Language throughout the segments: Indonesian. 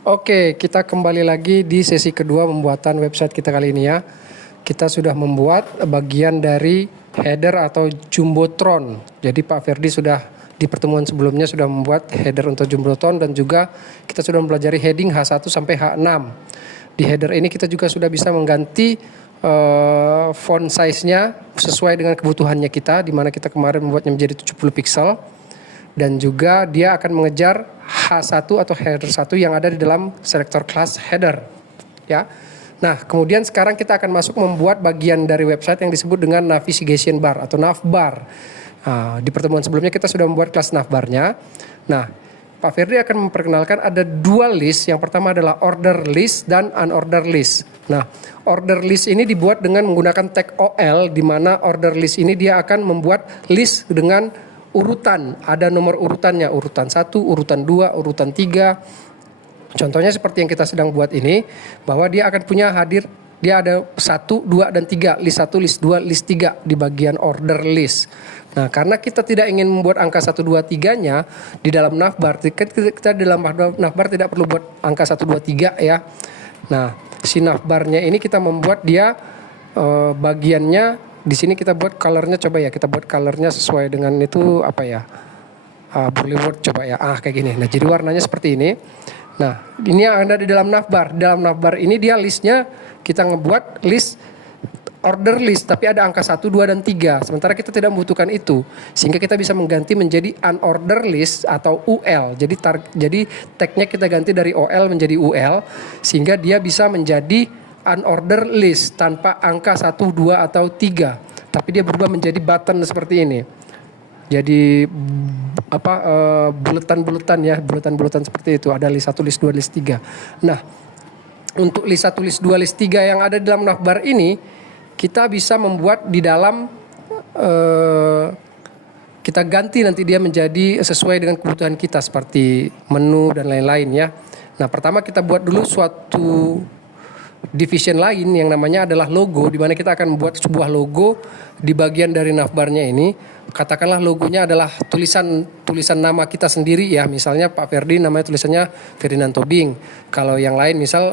Oke, kita kembali lagi di sesi kedua pembuatan website kita kali ini ya. Kita sudah membuat bagian dari header atau Jumbotron. Jadi Pak Ferdi sudah di pertemuan sebelumnya sudah membuat header untuk Jumbotron dan juga kita sudah mempelajari heading H1 sampai H6. Di header ini kita juga sudah bisa mengganti font size-nya sesuai dengan kebutuhannya kita, di mana kita kemarin membuatnya menjadi 70 pixel. Dan juga dia akan mengejar H1 atau header 1 yang ada di dalam selektor class header ya. Nah, kemudian sekarang kita akan masuk membuat bagian dari website yang disebut dengan navigation bar atau navbar. Nah, di pertemuan sebelumnya kita sudah membuat kelas navbarnya. Nah, Pak Ferdi akan memperkenalkan ada dua list. Yang pertama adalah order list dan unorder list. Nah, order list ini dibuat dengan menggunakan tag OL, di mana order list ini dia akan membuat list dengan urutan, ada nomor urutannya, urutan 1, urutan 2, urutan 3. Contohnya seperti yang kita sedang buat ini, bahwa dia akan punya dia ada 1, 2, dan 3, list 1, list 2, list 3 di bagian order list. Nah, karena kita tidak ingin membuat angka 1, 2, 3-nya di dalam navbar, kita di dalam navbar tidak perlu buat angka 1, 2, 3 ya. Nah, si navbarnya ini kita membuat dia bagiannya. Di sini kita buat colornya, coba ya kita buat colornya sesuai dengan itu apa ya, Bollywood coba ya, kayak gini. Nah, jadi warnanya seperti ini. Nah, ini yang ada di dalam navbar. Di dalam navbar ini dia listnya kita ngebuat list order list, tapi ada angka 1, 2, dan 3. Sementara kita tidak membutuhkan itu, sehingga kita bisa mengganti menjadi unorder list atau UL. Jadi tagnya kita ganti dari OL menjadi UL, sehingga dia bisa menjadi unorder list tanpa angka 1, 2, atau 3. Tapi dia berubah menjadi button seperti ini. Jadi buletan-buletan ya, buletan-buletan seperti itu. Ada list 1, list 2, list 3. Nah, untuk list 1, list 2, list 3 yang ada dalam navbar ini, kita bisa membuat di dalam kita ganti nanti dia menjadi sesuai dengan kebutuhan kita seperti menu dan lain-lain ya. Nah, pertama kita buat dulu suatu division lain yang namanya adalah logo, di mana kita akan membuat sebuah logo di bagian dari navbarnya ini. Katakanlah logonya adalah tulisan nama kita sendiri ya, misalnya Pak Ferdi namanya tulisannya Ferdinand Tobing. Kalau yang lain misal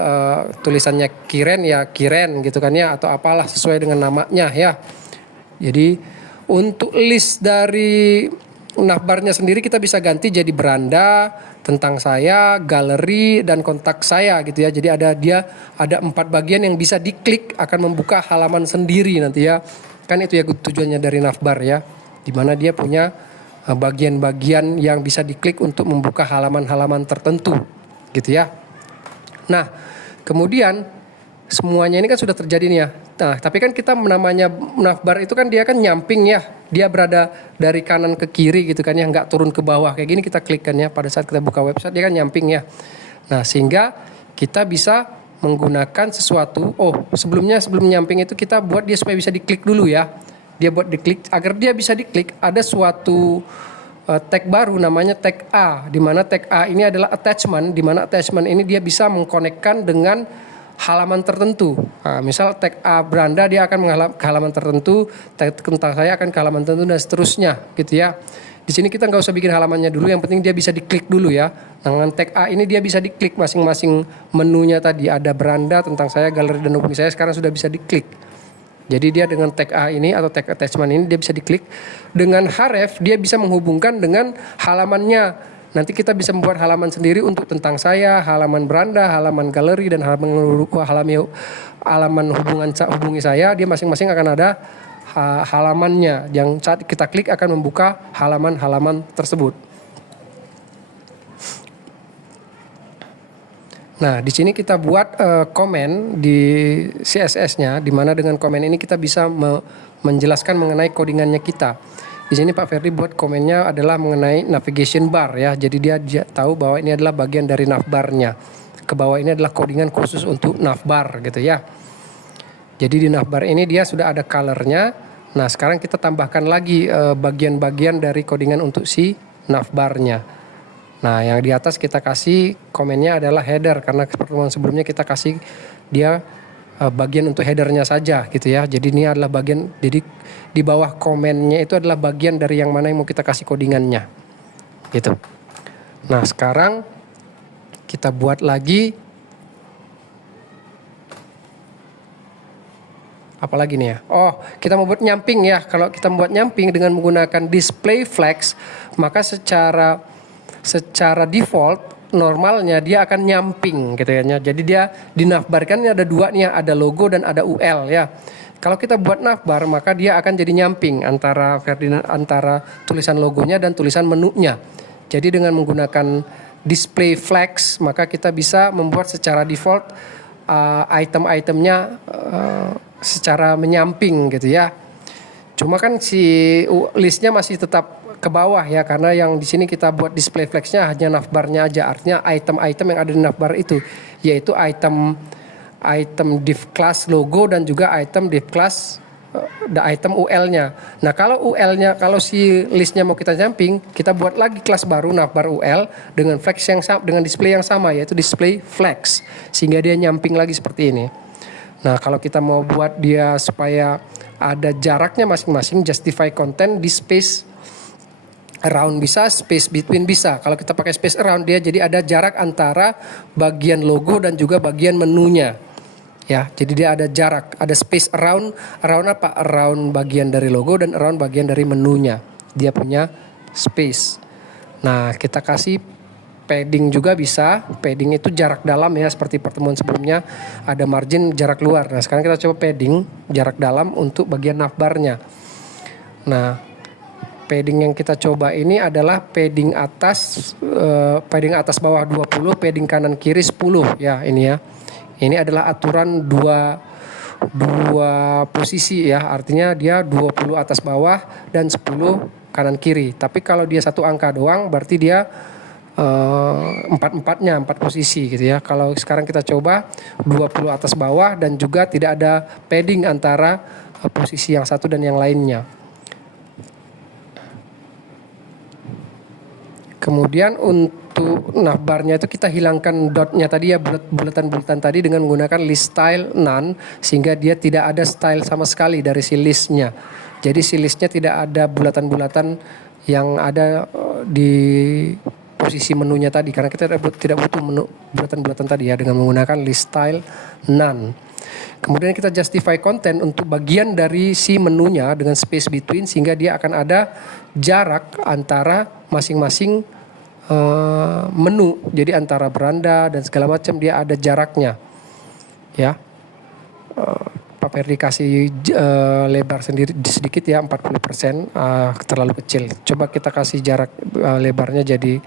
tulisannya Kiren ya Kiren gitu kan ya, atau apalah sesuai dengan namanya ya. Jadi untuk list dari navbarnya sendiri kita bisa ganti jadi beranda, tentang saya, galeri, dan kontak saya gitu ya. Jadi ada 4 bagian yang bisa diklik akan membuka halaman sendiri nanti ya. Kan itu ya tujuannya dari navbar ya. Dimana dia punya bagian-bagian yang bisa diklik untuk membuka halaman-halaman tertentu gitu ya. Nah, kemudian semuanya ini kan sudah terjadi nih ya. Nah, tapi kan kita namanya navbar itu kan dia kan nyamping ya. Dia berada dari kanan ke kiri gitu kan ya, nggak turun ke bawah. Kayak gini kita klik kan ya, pada saat kita buka website dia kan nyamping ya. Nah, sehingga kita bisa menggunakan sesuatu. Sebelum nyamping itu kita buat dia supaya bisa diklik dulu ya. Dia buat diklik, agar dia bisa diklik ada suatu tag baru namanya tag A, di mana tag A ini adalah attachment, di mana attachment ini dia bisa mengkonekkan dengan halaman tertentu. Nah, misal tag A beranda dia akan ke halaman tertentu, tag tentang saya akan ke halaman tertentu dan seterusnya gitu ya. Di sini kita nggak usah bikin halamannya dulu, yang penting dia bisa diklik dulu ya. Dengan tag A ini dia bisa diklik masing-masing menunya tadi, ada beranda, tentang saya, galeri, dan hubungi saya sekarang sudah bisa diklik. Jadi dia dengan tag A ini atau tag attachment ini dia bisa diklik. Dengan href dia bisa menghubungkan dengan halamannya. Nanti kita bisa membuat halaman sendiri untuk tentang saya, halaman beranda, halaman galeri, dan halaman hubungi saya. Dia masing-masing akan ada halamannya yang saat kita klik akan membuka halaman-halaman tersebut. Nah, di sini kita buat komen di CSS-nya, di mana dengan komen ini kita bisa menjelaskan mengenai codingannya kita. Di sini Pak Ferdi buat komennya adalah mengenai navigation bar ya. Jadi dia tahu bahwa ini adalah bagian dari navbarnya. Ke bawah ini adalah codingan khusus untuk navbar gitu ya. Jadi di navbar ini dia sudah ada colornya. Nah, sekarang kita tambahkan lagi bagian-bagian dari codingan untuk si navbarnya. Nah, yang di atas kita kasih komennya adalah header, karena pertemuan sebelumnya kita kasih dia bagian untuk headernya saja gitu ya. Jadi ini adalah bagian, jadi di bawah komennya itu adalah bagian dari yang mana yang mau kita kasih codingannya gitu. Nah, sekarang Kita buat lagi. Apalagi nih ya? Oh, kita mau buat nyamping ya. Kalau kita membuat nyamping dengan menggunakan display flex, maka secara default normalnya dia akan nyamping gitu ya. Jadi dia dinavbarkannya ada dua nih, ada logo dan ada UL ya. Kalau kita buat navbar maka dia akan jadi nyamping antara antara tulisan logonya dan tulisan menunya. Jadi dengan menggunakan display flex maka kita bisa membuat secara default item-itemnya secara menyamping gitu ya. Cuma kan si listnya masih tetap ke bawah ya, karena yang di sini kita buat display flexnya hanya navbarnya aja. Artinya item-item yang ada di navbar itu, yaitu item div class logo dan juga item div class item UL-nya. Nah kalau UL-nya, kalau si listnya mau kita nyamping, kita buat lagi kelas baru navbar UL dengan flex yang sama, dengan display yang sama, yaitu display flex, sehingga dia nyamping lagi seperti ini. Nah kalau kita mau buat dia supaya ada jaraknya masing-masing, justify content di space around bisa, space between bisa. Kalau kita pakai space around dia jadi ada jarak antara bagian logo dan juga bagian menunya. Ya, jadi dia ada jarak, ada space around apa? Around bagian dari logo dan around bagian dari menunya. Dia punya space. Nah, kita kasih padding juga bisa. Padding itu jarak dalam ya, seperti pertemuan sebelumnya ada margin jarak luar. Nah, sekarang kita coba padding jarak dalam untuk bagian navbarnya. Nah, padding yang kita coba ini adalah padding atas bawah 20, padding kanan kiri 10 ya ini ya. Ini adalah aturan dua posisi ya, artinya dia 20 atas bawah dan 10 kanan kiri. Tapi kalau dia satu angka doang berarti dia empat posisi gitu ya. Kalau sekarang kita coba 20 atas bawah dan juga tidak ada padding antara posisi yang satu dan yang lainnya. Kemudian untuk navbarnya itu kita hilangkan dotnya tadi ya, bulatan-bulatan tadi dengan menggunakan list style none, sehingga dia tidak ada style sama sekali dari si listnya. Jadi si listnya tidak ada bulatan-bulatan yang ada di posisi menunya tadi, karena kita tidak butuh menu bulatan-bulatan tadi ya, dengan menggunakan list style none. Kemudian kita justify content untuk bagian dari si menunya dengan space between, sehingga dia akan ada jarak antara masing-masing menu. Jadi antara beranda dan segala macam dia ada jaraknya ya. Pak Ferdi kasih lebar sendiri sedikit ya, 40%, terlalu kecil. Coba kita kasih jarak lebarnya jadi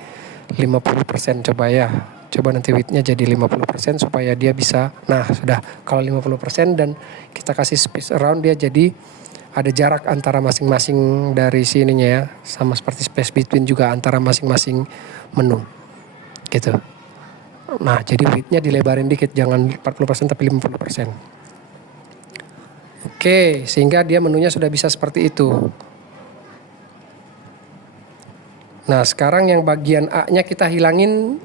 50% coba ya. Coba nanti widthnya jadi 50% supaya dia bisa, nah sudah, kalau 50% dan kita kasih space around dia jadi ada jarak antara masing-masing dari sininya ya, sama seperti space between juga antara masing-masing menu gitu. Nah jadi widthnya dilebarin dikit, jangan 40% tapi 50%. Oke, sehingga dia menunya sudah bisa seperti itu. Nah sekarang yang bagian A-nya kita hilangin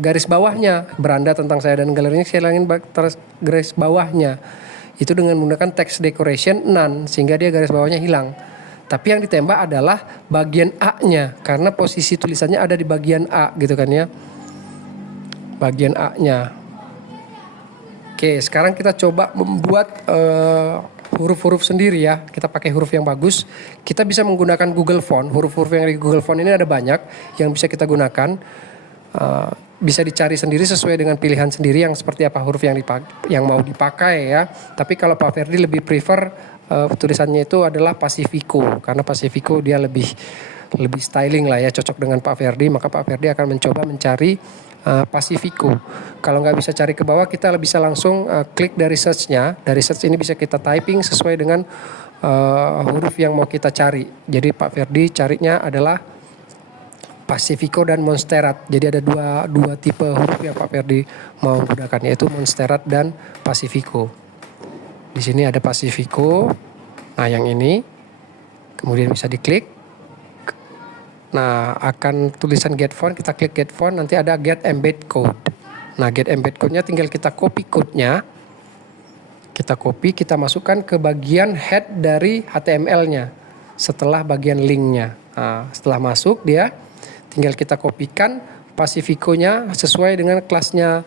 garis bawahnya, beranda tentang saya dan galerinya saya hilangin garis bawahnya. Itu dengan menggunakan text decoration none, sehingga dia garis bawahnya hilang. Tapi yang ditembak adalah bagian A-nya, karena posisi tulisannya ada di bagian A gitu kan ya. Bagian A-nya. Oke, sekarang kita coba membuat huruf-huruf sendiri ya. Kita pakai huruf yang bagus. Kita bisa menggunakan Google Font. Huruf-huruf yang di Google Font ini ada banyak yang bisa kita gunakan. Bisa dicari sendiri sesuai dengan pilihan sendiri yang seperti apa huruf yang mau dipakai ya. Tapi kalau Pak Ferdi lebih prefer tulisannya itu adalah Pacifico, karena Pacifico dia lebih styling lah ya, cocok dengan Pak Ferdi. Maka Pak Ferdi akan mencoba mencari Pacifico. Kalau nggak bisa cari ke bawah, kita bisa langsung klik dari search-nya. Dari search ini bisa kita typing sesuai dengan huruf yang mau kita cari. Jadi Pak Ferdi carinya adalah Pacifico dan Montserrat. Jadi ada dua tipe huruf yang Pak Ferdi mau gunakan, yaitu Montserrat dan Pacifico. Di sini ada Pacifico. Nah, yang ini kemudian bisa diklik. Nah, akan tulisan get font, kita klik get font, nanti ada get embed code. Nah, get embed code-nya tinggal kita copy code-nya. Kita copy, kita masukkan ke bagian head dari HTML-nya setelah bagian link-nya. Nah, setelah masuk dia tinggal kita kopikan Pacifico-nya sesuai dengan kelasnya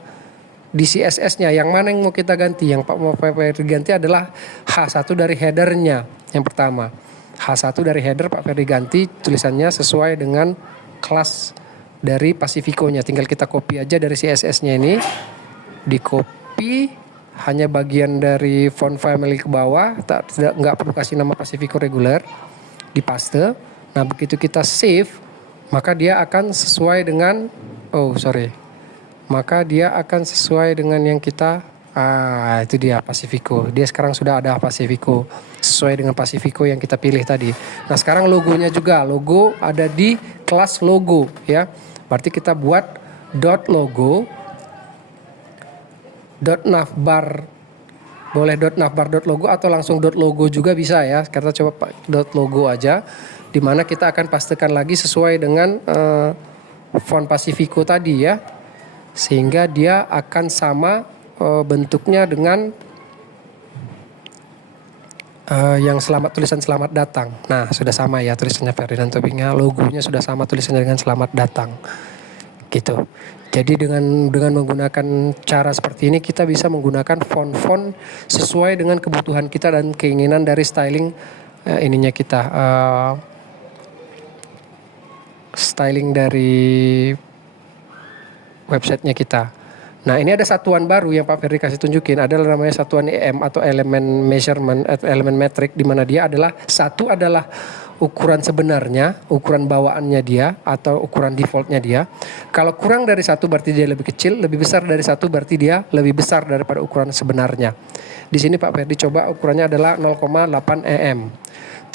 di CSS-nya. Yang mana yang mau kita ganti? Yang mau Pak Ferdi ganti adalah H1 dari header-nya yang pertama. H1 dari header Pak Ferdi ganti tulisannya sesuai dengan kelas dari Pacifico-nya. Tinggal kita copy aja dari CSS-nya ini. Di copy hanya bagian dari font family ke bawah, nggak perlu kasih nama Pacifico regular, dipaste. Nah begitu kita save, maka dia akan sesuai dengan, maka dia akan sesuai dengan yang kita, itu dia Pacifico. Dia sekarang sudah ada Pacifico, sesuai dengan Pacifico yang kita pilih tadi. Nah sekarang logonya juga, logo ada di kelas logo ya. Berarti kita buat dot logo, dot navbar, boleh dot navbar dot logo atau langsung dot logo juga bisa ya. Kita coba dot logo aja, dimana kita akan pastikan lagi sesuai dengan font Pacifico tadi ya, sehingga dia akan sama bentuknya dengan yang tulisan selamat datang. Nah sudah sama ya tulisannya Ferdinand Tobingnya, logonya sudah sama tulisannya dengan selamat datang gitu. Jadi dengan menggunakan cara seperti ini kita bisa menggunakan font-font sesuai dengan kebutuhan kita dan keinginan dari styling ininya kita, styling dari websitenya kita. Nah ini ada satuan baru yang Pak Ferdi kasih tunjukin, adalah namanya satuan EM atau elemen measurement atau elemen metric, di mana dia adalah satu adalah ukuran sebenarnya, ukuran bawaannya dia atau ukuran defaultnya dia. Kalau kurang dari satu berarti dia lebih kecil, lebih besar dari satu berarti dia lebih besar daripada ukuran sebenarnya. Di sini Pak Ferdi coba ukurannya adalah 0,8 em.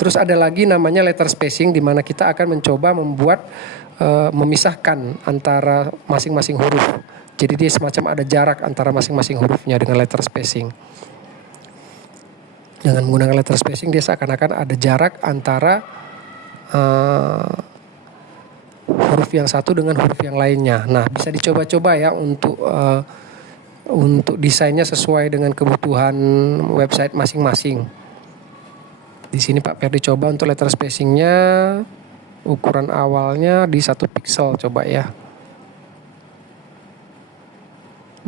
Terus ada lagi namanya letter spacing, di mana kita akan mencoba membuat memisahkan antara masing-masing huruf. Jadi dia semacam ada jarak antara masing-masing hurufnya dengan letter spacing. Dengan menggunakan letter spacing dia seakan-akan ada jarak antara huruf yang satu dengan huruf yang lainnya. Nah bisa dicoba-coba ya untuk desainnya sesuai dengan kebutuhan website masing-masing. Di sini Pak Ferdi coba untuk letter spacingnya, ukuran awalnya di 1 pixel coba ya.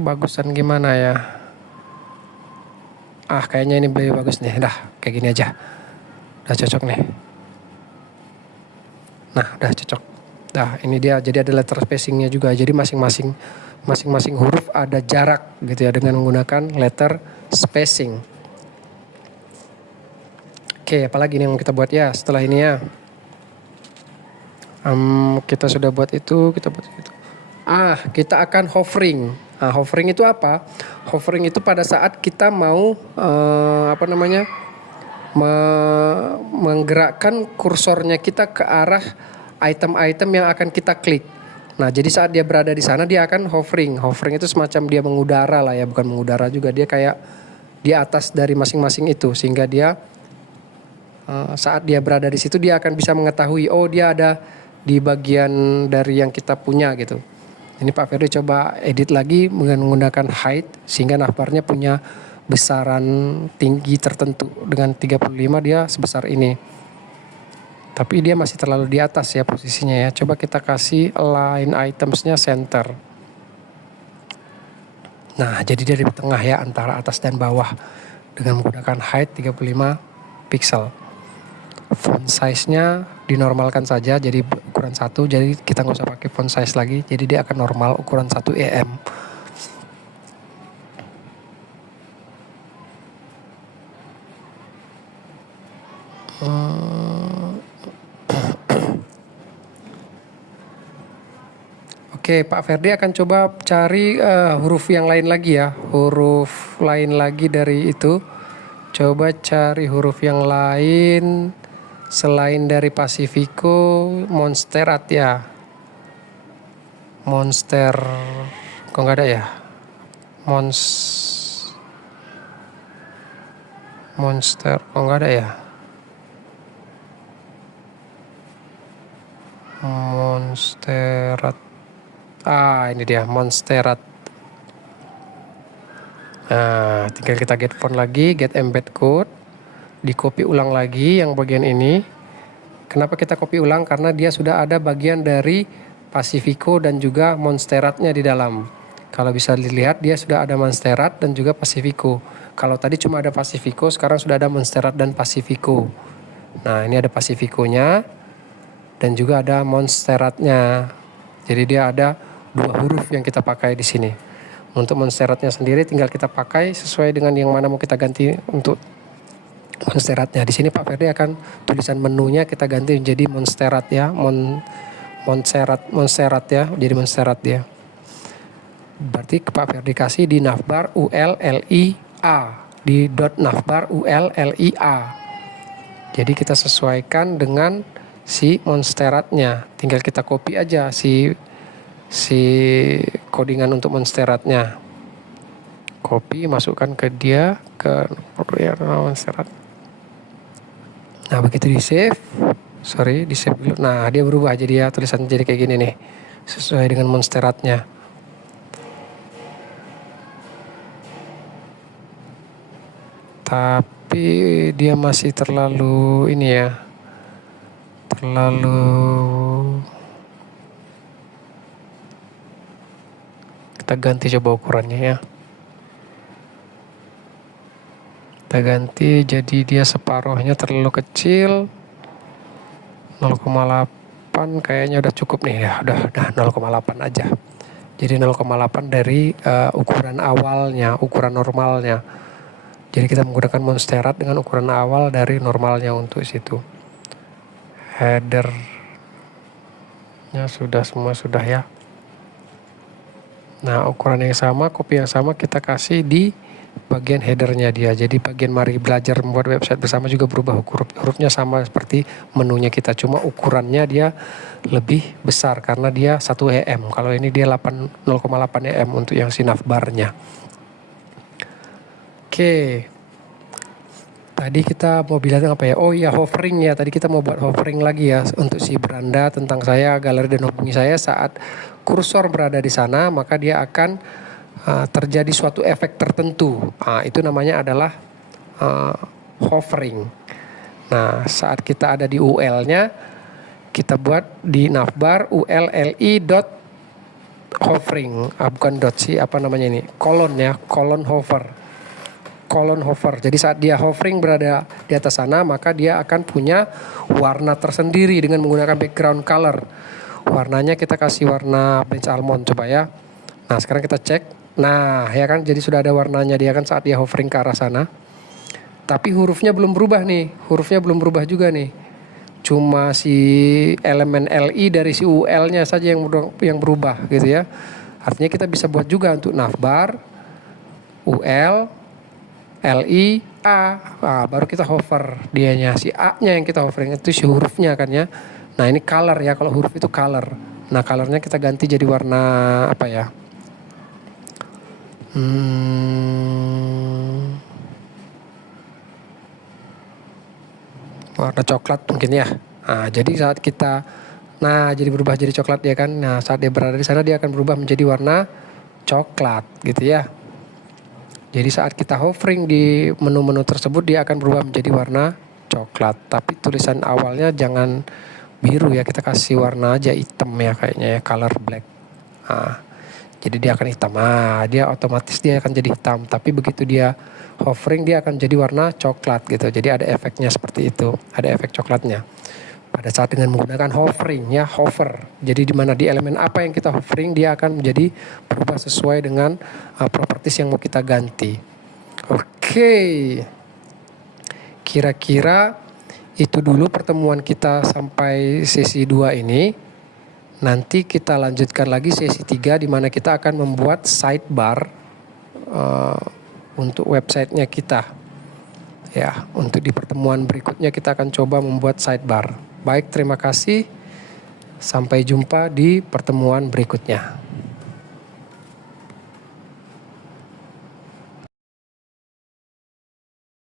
Bagusan gimana ya? Kayaknya ini lebih bagus nih. Dah kayak gini aja. Udah cocok nih. Nah udah cocok. Nah ini dia, jadi ada letter spacingnya juga. Jadi masing-masing huruf ada jarak gitu ya dengan menggunakan letter spacing. Oke, apalagi nih yang kita buat ya setelah ini ya. Kita sudah buat itu, kita buat itu. Kita akan hovering. Hovering itu apa? Hovering itu pada saat kita mau menggerakkan kursornya kita ke arah item-item yang akan kita klik. Nah, jadi saat dia berada di sana dia akan hovering. Hovering itu semacam dia mengudara lah ya, bukan mengudara juga, dia kayak di atas dari masing-masing itu, sehingga dia saat dia berada di situ dia akan bisa mengetahui dia ada di bagian dari yang kita punya gitu. Ini Pak Ferdi coba edit lagi menggunakan height sehingga navbarnya punya besaran tinggi tertentu. Dengan 35 dia sebesar ini. Tapi dia masih terlalu di atas ya posisinya ya. Coba kita kasih align itemsnya center. Nah jadi dia di tengah ya antara atas dan bawah. Dengan menggunakan height 35 pixel. Font size-nya dinormalkan saja jadi ukuran 1, jadi kita nggak usah pakai font size lagi, jadi dia akan normal ukuran 1 em. Oke, Pak Ferdi akan coba cari huruf yang lain lagi ya, huruf lain lagi dari itu. Coba cari huruf yang lain selain dari Pacifico, Monsterat ya. Monster, kok nggak ada ya? Monster, kok nggak ada ya? Monsterat. Ini dia Monsterat. Nah, tinggal kita get font lagi, get embed code. Di copy ulang lagi yang bagian ini. Kenapa kita copy ulang? Karena dia sudah ada bagian dari Pacifico dan juga Montserratnya di dalam. Kalau bisa dilihat dia sudah ada Montserrat dan juga Pacifico. Kalau tadi cuma ada Pacifico, sekarang sudah ada Montserrat dan Pacifico. Nah, ini ada Pacificonya dan juga ada Montserratnya. Jadi dia ada 2 huruf yang kita pakai di sini. Untuk Montserratnya sendiri tinggal kita pakai sesuai dengan yang mana mau kita ganti untuk Montserratnya. Di sini Pak Ferdi akan tulisan menunya kita ganti menjadi Montserrat ya. Montserrat ya, jadi Montserrat dia. Berarti Pak Ferdi kasih di navbar ULLIA, di .navbar ULLIA. Jadi kita sesuaikan dengan si Montserratnya. Tinggal kita copy aja si codingan untuk Montserratnya. Copy, masukkan ke dia, ke Montserrat. Nah, begitu di save. Di save dulu. Nah, dia berubah jadi ya, tulisannya jadi kayak gini nih. Sesuai dengan Montserratnya. Tapi dia masih terlalu ini ya. Kita ganti coba ukurannya ya. Kita ganti jadi dia separuhnya terlalu kecil. 0,8 kayaknya udah cukup nih ya. Udah 0,8 aja. Jadi 0,8 dari ukuran awalnya, ukuran normalnya. Jadi kita menggunakan Montserrat dengan ukuran awal dari normalnya untuk situ. Headernya semua sudah ya. Nah, ukuran yang sama, copy yang sama kita kasih di bagian headernya dia. Jadi bagian mari belajar membuat website bersama juga berubah. Hurufnya sama seperti menunya kita. Cuma ukurannya dia lebih besar karena dia 1 EM. Kalau ini dia 0,8 EM untuk yang si navbarnya. Oke. Tadi kita mau bilang apa ya? Oh iya, hovering ya. Tadi kita mau buat hovering lagi ya untuk si beranda tentang saya, galeri dan hubungi saya. Saat kursor berada di sana, maka dia akan terjadi suatu efek tertentu. Itu namanya adalah hovering. Nah, saat kita ada di UL-nya, kita buat di navbar ULLI hovering. Bukan dot sih, apa namanya ini? Kolon ya, kolon hover. Jadi saat dia hovering berada di atas sana, maka dia akan punya warna tersendiri dengan menggunakan background color. Warnanya kita kasih warna bench almond coba ya. Nah, sekarang kita cek. Nah, ya kan, jadi sudah ada warnanya dia kan saat dia hovering ke arah sana. Tapi hurufnya belum berubah nih. Hurufnya belum berubah juga nih. Cuma si elemen LI dari si UL-nya saja yang berubah gitu ya. Artinya kita bisa buat juga untuk navbar UL LI A. Baru kita hover dianya. Si A-nya yang kita hovering itu si hurufnya kan ya. Nah, ini color ya, kalau huruf itu color. Nah, colornya kita ganti jadi warna apa ya? Warna coklat mungkin ya. Jadi saat kita jadi berubah jadi coklat ya kan. Nah, saat dia berada di sana dia akan berubah menjadi warna coklat gitu ya. Jadi saat kita hovering di menu-menu tersebut dia akan berubah menjadi warna coklat. Tapi tulisan awalnya jangan biru ya, kita kasih warna aja hitam ya kayaknya ya, color black. Jadi dia akan hitam. Dia otomatis dia akan jadi hitam. Tapi begitu dia hovering dia akan jadi warna coklat gitu. Jadi ada efeknya seperti itu. Ada efek coklatnya. Pada saat dengan menggunakan hovering ya, hover. Jadi di mana di elemen apa yang kita hovering dia akan menjadi berubah sesuai dengan properties yang mau kita ganti. Oke. Kira-kira itu dulu pertemuan kita sampai sesi 2 ini. Nanti kita lanjutkan lagi sesi 3 di mana kita akan membuat sidebar untuk websitenya kita. Ya, untuk di pertemuan berikutnya kita akan coba membuat sidebar. Baik, terima kasih. Sampai jumpa di pertemuan berikutnya.